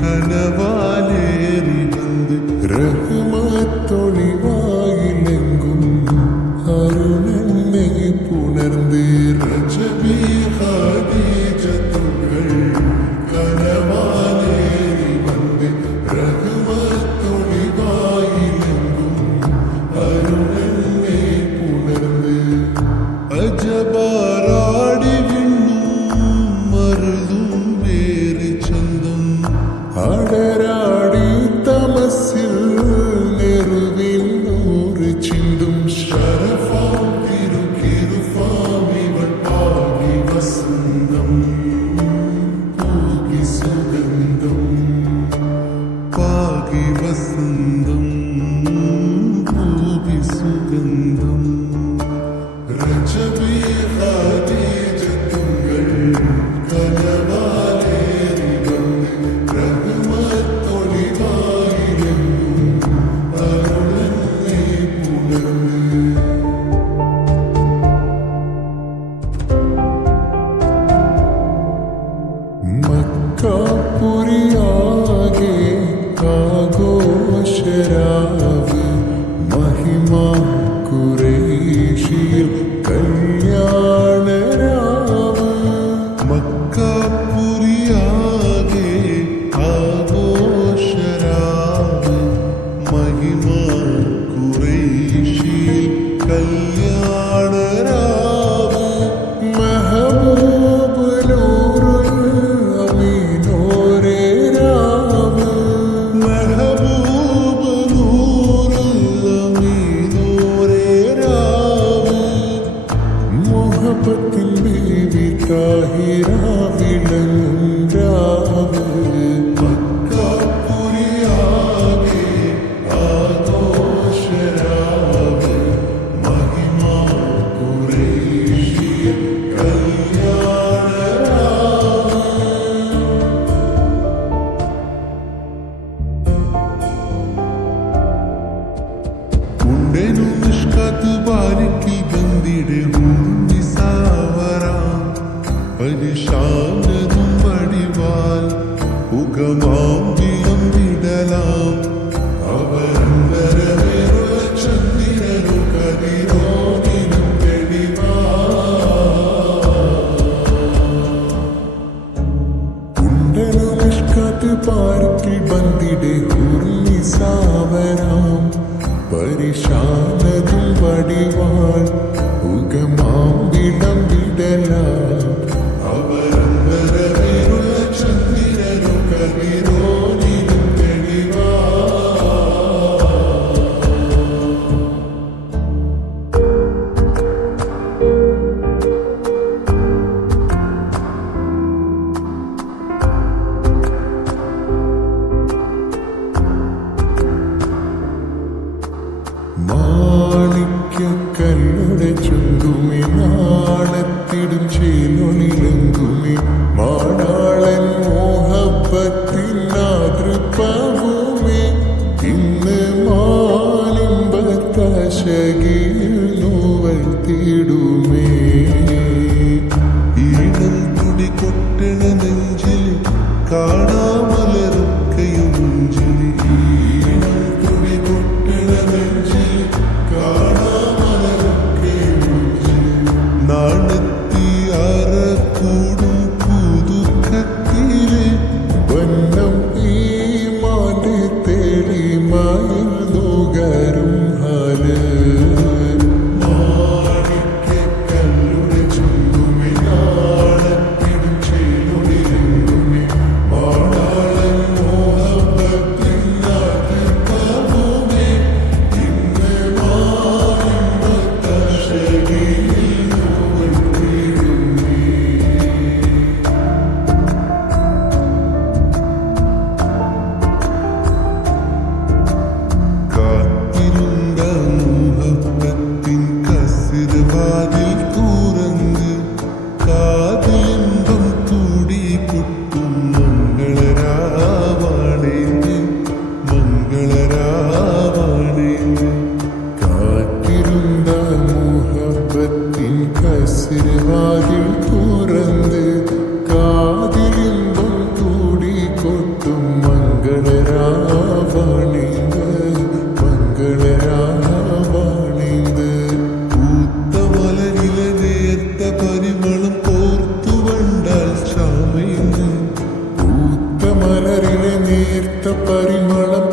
കനവാലേറി വന്ന് റഹ്മത്തൊളിവായിലെങ്കും അരുണനെ പുണർന്ന് രജബി ഖദീജത്തുകൾ കനവാലേറി വന്ന് റഹ്മത്തൊളിവായിലെങ്കും അരുണനെ പുണർന്ന് അജബാറാടി അടരാടി തമസിൽ നെറുവിൽ നൂറ് ചിന്തും ശരഫാം തിരുക്കിരുഫാം ഇവൾ പാകി വസന്തം പൂകി സുഗന്ധം പാകി വസന്തം പൂകി സുഗന്ധം രജബി ഖദീജത്തുകൾ കനവാലേറി മക്കാപുരിയാകെ ആഘോഷരാവ് മഹിമ ഖുറൈശിയിൽ കല്യാണരാവ് മക്കാപുരിയാകെ ആഘോഷരാവ് മഹിമ ഖുറൈശിയിൽ കല്യാണരാവ് മെഹബൂബ് നൂറുൽ അമീനോരേ രാവ് മെഹബൂബ് നൂറുൽ അമീനോരേ രാവ് മുഹബത്തിൻ ബീവി താഹിറ വിളങ്ങും രാവ് മക്കാപുരിയാകെ ആഘോഷരാവ് മഹിമ ഖുറൈശിയിൽ കല്യാണരാവ് ഉണ്ടേനു നിഷ്കാത്ത് ബാരിക്കിൽ ബന്ദിടെ നിസാവറാം പരിശാനതും വടിവാൽ ഉഗമാം വിളമ്പിടലാം അവരന്തരമേറുള്ള ചന്ദ്രനു കതിരോനിനും തെളിവാ ഉണ്ടേനു നിഷ്കാത്ത് ബാരിക്കിൽ ബന്ദിടെ നിസാവറാം പരിശാനതും വടിവാൾ ഉഗമാം വിളമ്പിടലാം അവരന്തരമേറുള്ള ചന്ദ്രനു കതിരോനിനും തെളിവാ മാണിക്യക്കല്ലുടെ ചുണ്ടുമി നാണത്തിടും ചേലും നേർത്ത പരിമളം